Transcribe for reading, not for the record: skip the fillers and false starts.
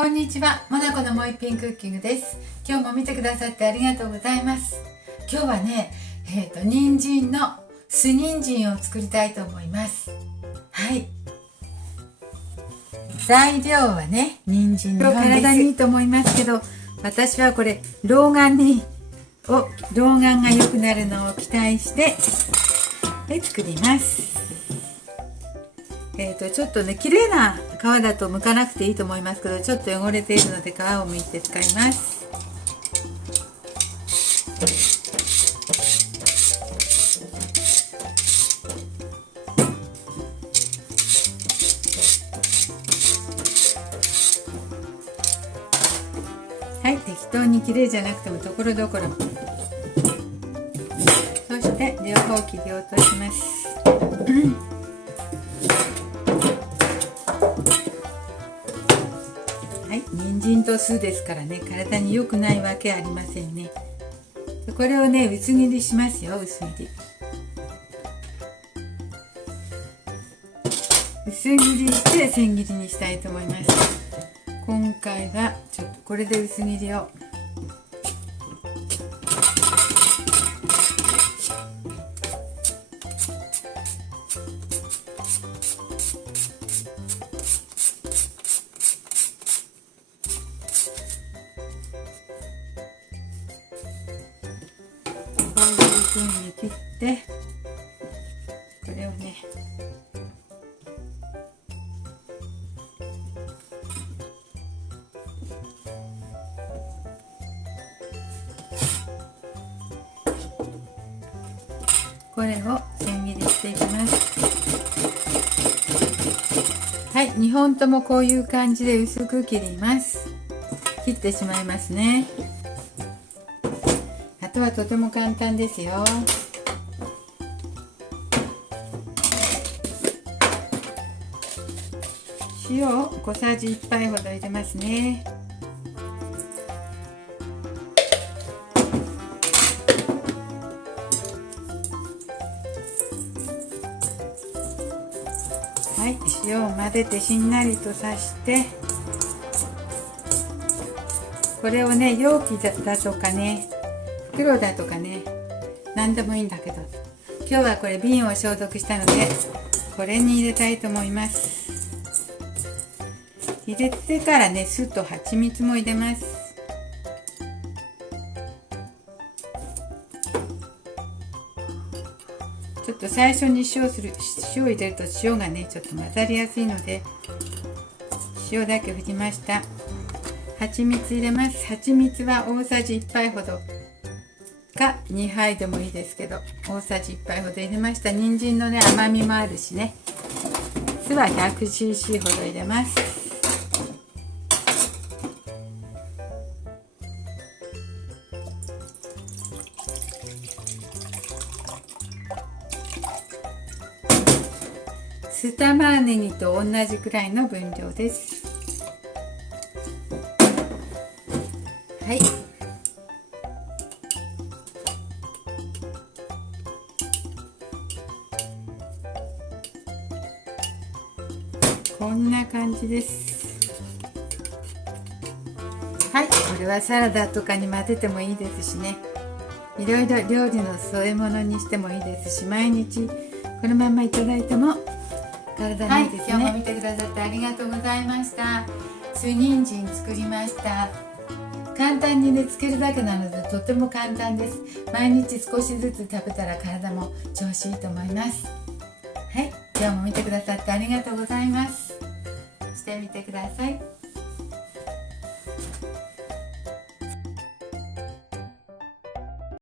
こんにちは、モナコのもう一品クッキングです。今日も見てくださってありがとうございます。今日はね、人参の酢人参を作りたいと思います。はい。材料はね、人参2本です。体にいいと思いますけど、私はこれ老眼が良くなるのを期待して作ります。ちょっとね、綺麗な皮だと剥かなくていいと思いますけど、ちょっと汚れているので皮を剥いて使います。はい、適当に綺麗じゃなくてもところどころ。そして両方切り落とします。はい、人参と酢ですからね、体に良くないわけありませんね。これをね、薄切りしますよ。薄切りして千切りにしたいと思います。今回はちょっとこれで薄切りをこういう風に切って、これをね、これを千切りしていきます。はい、2本ともこういう感じで薄く切ります。切ってしまいますね。あとはとても簡単ですよ。塩を小さじ1杯ほど入れますね。はい、塩を混ぜてしんなりとさして、これをね、容器だとかね、袋だとかね、何でもいいんだけど、今日はこれ瓶を消毒したのでこれに入れたいと思います。入れてからね、酢と蜂蜜も入れます。ちょっと最初に塩を入れると塩がね、ちょっと混ざりやすいので塩だけ振りました。蜂蜜入れます。蜂蜜は大さじ1杯ほどか2杯でもいいですけど、大さじ1杯ほど入れました。人参のね、甘みもあるしね。酢は 100cc ほど入れます。酢玉ねぎと同じくらいの分量です。はい、こんな感じです。はい、これはサラダとかに混ぜてもいいですしね、いろいろ料理の添え物にしてもいいですし、毎日このままいただいても体にいいですね。はい、今日も見てくださってありがとうございました。酢人参作りました。簡単にね、つけるだけなのでとても簡単です。毎日少しずつ食べたら体も調子いいと思います。はい、今日も見てくださってありがとうございます。してみてください。